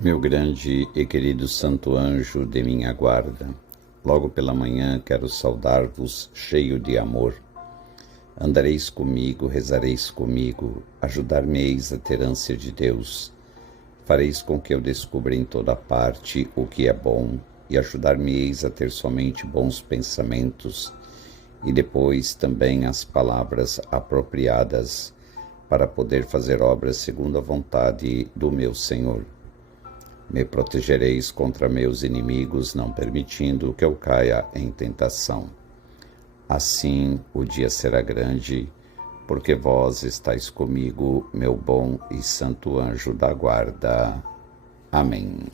Meu grande e querido santo anjo de minha guarda, logo pela manhã quero saudar-vos cheio de amor. Andareis comigo, rezareis comigo, ajudar-me-eis a ter ânsia de Deus. Fareis com que eu descubra em toda parte o que é bom e ajudar-me-eis a ter somente bons pensamentos e depois também as palavras apropriadas para poder fazer obras segundo a vontade do meu Senhor. Me protegereis contra meus inimigos, não permitindo que eu caia em tentação. Assim o dia será grande, porque vós estáis comigo, meu bom e santo anjo da guarda. Amém.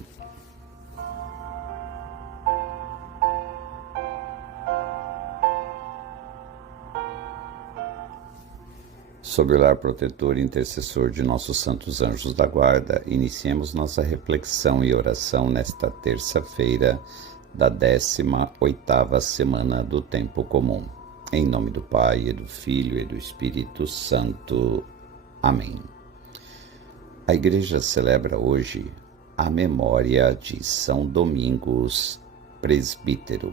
Sob o olhar protetor e intercessor de nossos santos anjos da guarda, iniciemos nossa reflexão e oração nesta terça-feira da 18ª semana do Tempo Comum. Em nome do Pai, e do Filho, e do Espírito Santo. Amém. A Igreja celebra hoje a memória de São Domingos, presbítero.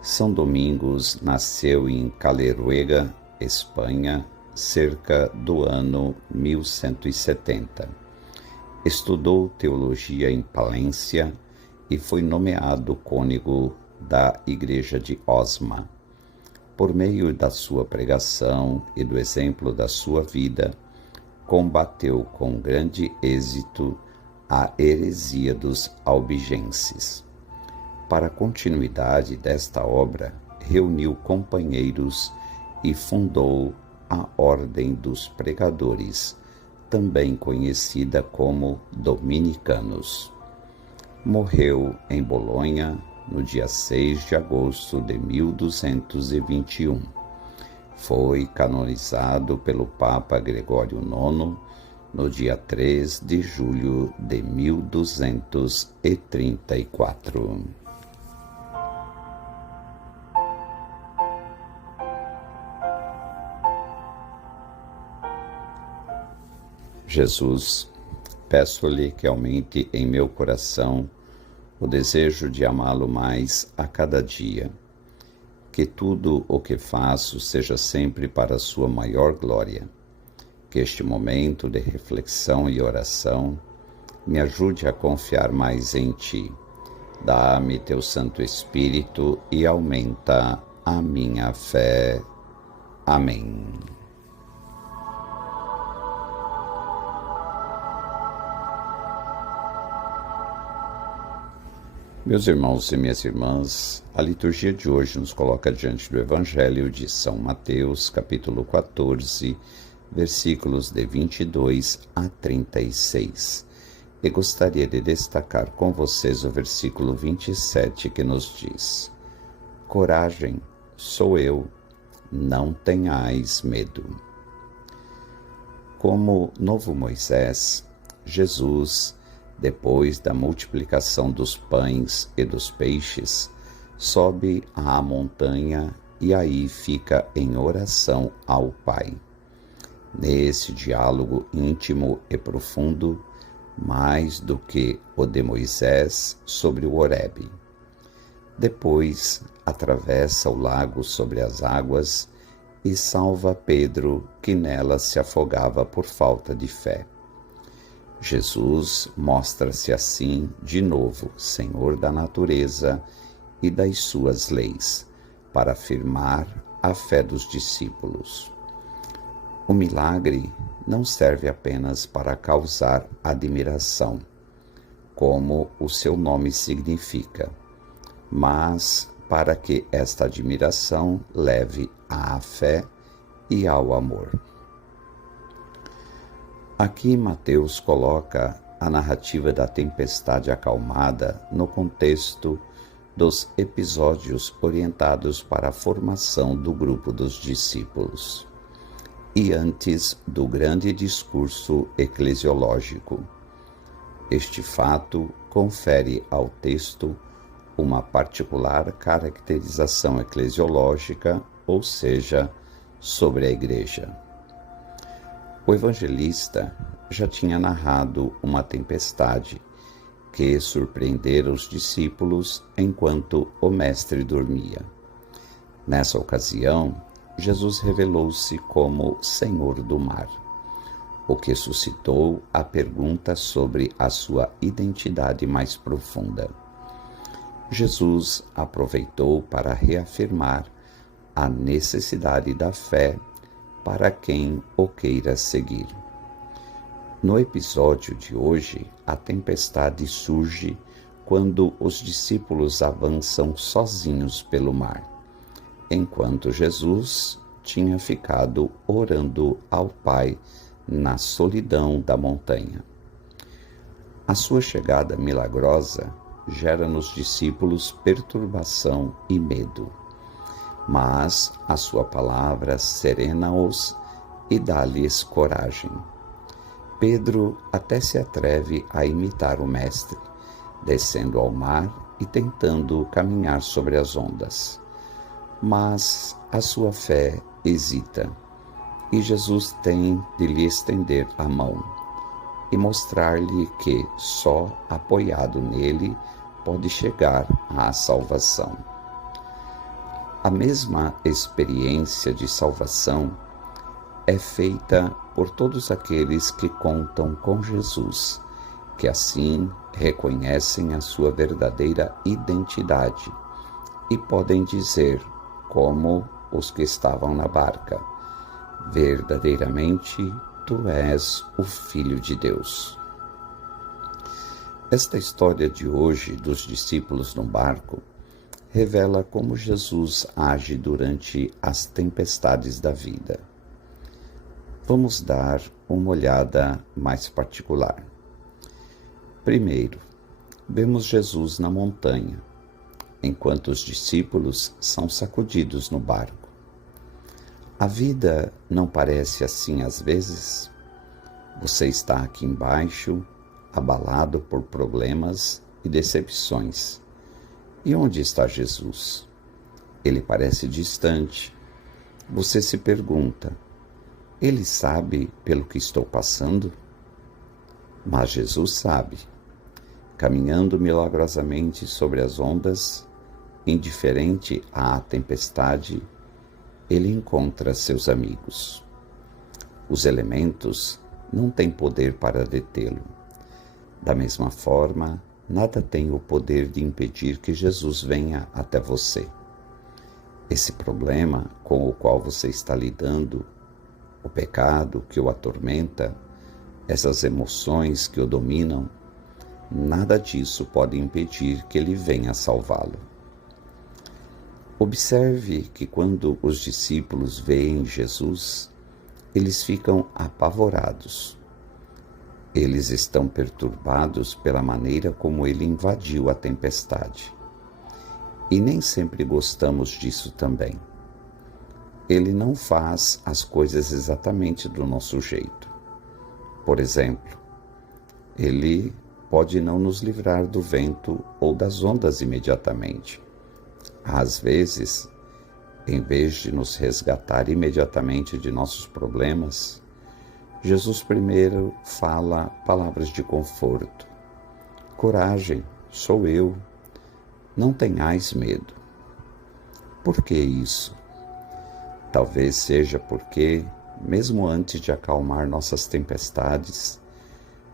São Domingos nasceu em Caleruega, Espanha, cerca do ano 1170. Estudou teologia em Palência e foi nomeado cônego da Igreja de Osma. Por meio da sua pregação e do exemplo da sua vida, combateu com grande êxito a heresia dos albigenses. Para a continuidade desta obra, reuniu companheiros e fundou a Ordem dos Pregadores, também conhecida como Dominicanos. Morreu em Bolonha no dia 6 de agosto de 1221. Foi canonizado pelo Papa Gregório IX no dia 3 de julho de 1234. Jesus, peço-lhe que aumente em meu coração o desejo de amá-lo mais a cada dia, que tudo o que faço seja sempre para a sua maior glória, que este momento de reflexão e oração me ajude a confiar mais em Ti. Dá-me Teu Santo Espírito e aumenta a minha fé. Amém. Meus irmãos e minhas irmãs, a liturgia de hoje nos coloca diante do Evangelho de São Mateus, capítulo 14, versículos de 22 a 36. E gostaria de destacar com vocês o versículo 27, que nos diz: Coragem, sou eu, não tenhais medo. Como novo Moisés, Jesus, depois da multiplicação dos pães e dos peixes, sobe à montanha e aí fica em oração ao Pai. Nesse diálogo íntimo e profundo, mais do que o de Moisés sobre o Horebe. Depois atravessa o lago sobre as águas e salva Pedro, que nela se afogava por falta de fé. Jesus mostra-se assim, de novo, Senhor da natureza e das suas leis, para afirmar a fé dos discípulos. O milagre não serve apenas para causar admiração, como o seu nome significa, mas para que esta admiração leve à fé e ao amor. Aqui Mateus coloca a narrativa da tempestade acalmada no contexto dos episódios orientados para a formação do grupo dos discípulos e antes do grande discurso eclesiológico. Este fato confere ao texto uma particular caracterização eclesiológica, ou seja, sobre a Igreja. O evangelista já tinha narrado uma tempestade que surpreendera os discípulos enquanto o mestre dormia. Nessa ocasião, Jesus revelou-se como Senhor do mar, o que suscitou a pergunta sobre a sua identidade mais profunda. Jesus aproveitou para reafirmar a necessidade da fé para quem o queira seguir. No episódio de hoje, a tempestade surge quando os discípulos avançam sozinhos pelo mar, enquanto Jesus tinha ficado orando ao Pai na solidão da montanha. A sua chegada milagrosa gera nos discípulos perturbação e medo, mas a sua palavra serena-os e dá-lhes coragem. Pedro até se atreve a imitar o Mestre, descendo ao mar e tentando caminhar sobre as ondas. Mas a sua fé hesita, e Jesus tem de lhe estender a mão e mostrar-lhe que só apoiado nele pode chegar à salvação. A mesma experiência de salvação é feita por todos aqueles que contam com Jesus, que assim reconhecem a sua verdadeira identidade e podem dizer, como os que estavam na barca: verdadeiramente tu és o Filho de Deus. Esta história de hoje dos discípulos no barco revela como Jesus age durante as tempestades da vida. Vamos dar uma olhada mais particular. Primeiro, vemos Jesus na montanha, enquanto os discípulos são sacudidos no barco. A vida não parece assim às vezes? Você está aqui embaixo, abalado por problemas e decepções. E onde está Jesus? Ele parece distante. Você se pergunta: ele sabe pelo que estou passando? Mas Jesus sabe. Caminhando milagrosamente sobre as ondas, indiferente à tempestade, ele encontra seus amigos. Os elementos não têm poder para detê-lo. Da mesma forma, nada tem o poder de impedir que Jesus venha até você. Esse problema com o qual você está lidando, o pecado que o atormenta, essas emoções que o dominam, nada disso pode impedir que ele venha salvá-lo. Observe que quando os discípulos veem Jesus, eles ficam apavorados. Eles estão perturbados pela maneira como ele invadiu a tempestade. E nem sempre gostamos disso também. Ele não faz as coisas exatamente do nosso jeito. Por exemplo, ele pode não nos livrar do vento ou das ondas imediatamente. Às vezes, em vez de nos resgatar imediatamente de nossos problemas, Jesus primeiro fala palavras de conforto. Coragem, sou eu. Não tenhais medo. Por que isso? Talvez seja porque, mesmo antes de acalmar nossas tempestades,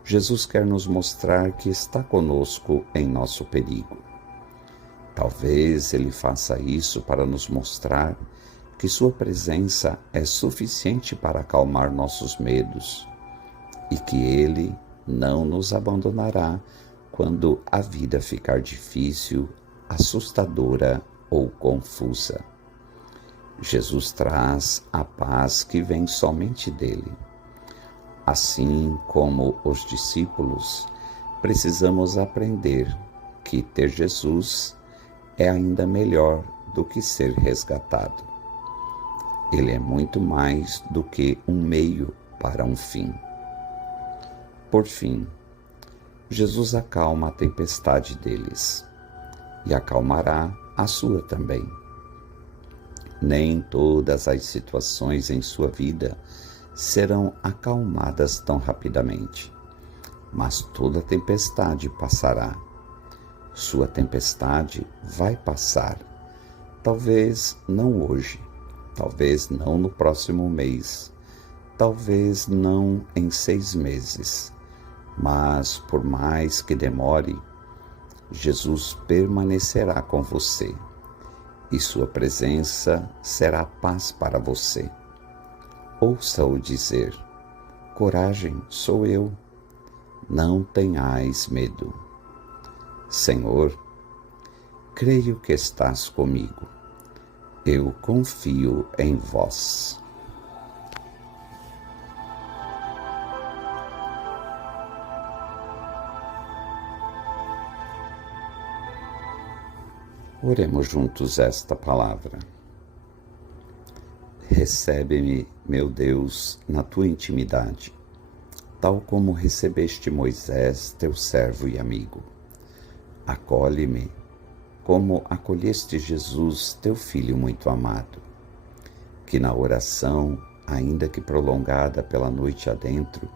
Jesus quer nos mostrar que está conosco em nosso perigo. Talvez ele faça isso para nos mostrar que sua presença é suficiente para acalmar nossos medos e que ele não nos abandonará quando a vida ficar difícil, assustadora ou confusa. Jesus traz a paz que vem somente dele. Assim como os discípulos, precisamos aprender que ter Jesus é ainda melhor do que ser resgatado. Ele é muito mais do que um meio para um fim. Por fim, Jesus acalma a tempestade deles e acalmará a sua também. Nem todas as situações em sua vida serão acalmadas tão rapidamente. Mas toda tempestade passará. Sua tempestade vai passar. Talvez não hoje, talvez não no próximo mês, talvez não em 6 meses, mas por mais que demore, Jesus permanecerá com você e sua presença será paz para você. Ouça-o dizer: coragem, sou eu. Não tenhais medo. Senhor, creio que estás comigo. Eu confio em vós. Oremos juntos esta palavra. Recebe-me, meu Deus, na tua intimidade, tal como recebeste Moisés, teu servo e amigo. Acolhe-me, como acolheste Jesus, teu Filho muito amado. Que na oração, ainda que prolongada pela noite adentro,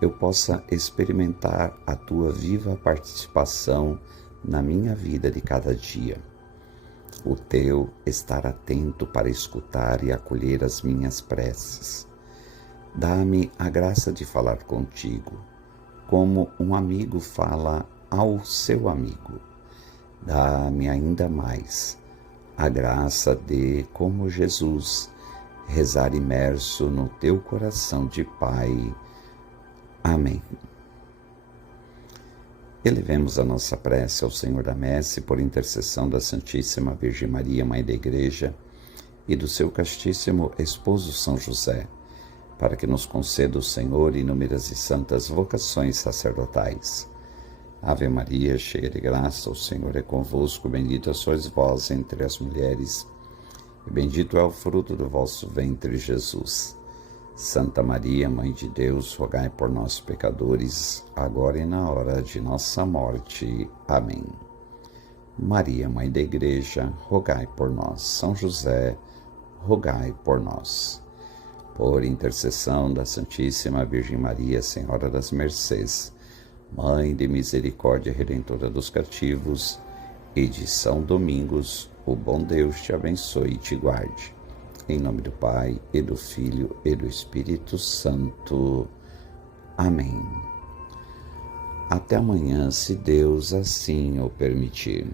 eu possa experimentar a tua viva participação na minha vida de cada dia. O teu estar atento para escutar e acolher as minhas preces. Dá-me a graça de falar contigo, como um amigo fala ao seu amigo. Dá-me ainda mais a graça de, como Jesus, rezar imerso no teu coração de Pai. Amém. Elevemos a nossa prece ao Senhor da Messe por intercessão da Santíssima Virgem Maria, Mãe da Igreja, e do seu castíssimo esposo São José, para que nos conceda o Senhor inúmeras e santas vocações sacerdotais. Ave Maria, cheia de graça, o Senhor é convosco, bendita sois vós entre as mulheres, e bendito é o fruto do vosso ventre, Jesus. Santa Maria, Mãe de Deus, rogai por nós, pecadores, agora e na hora de nossa morte. Amém. Maria, Mãe da Igreja, rogai por nós. São José, rogai por nós. Por intercessão da Santíssima Virgem Maria, Senhora das Mercês, Mãe de misericórdia redentora dos cativos, e de São Domingos, o bom Deus te abençoe e te guarde. Em nome do Pai, e do Filho, e do Espírito Santo. Amém. Até amanhã, se Deus assim o permitir.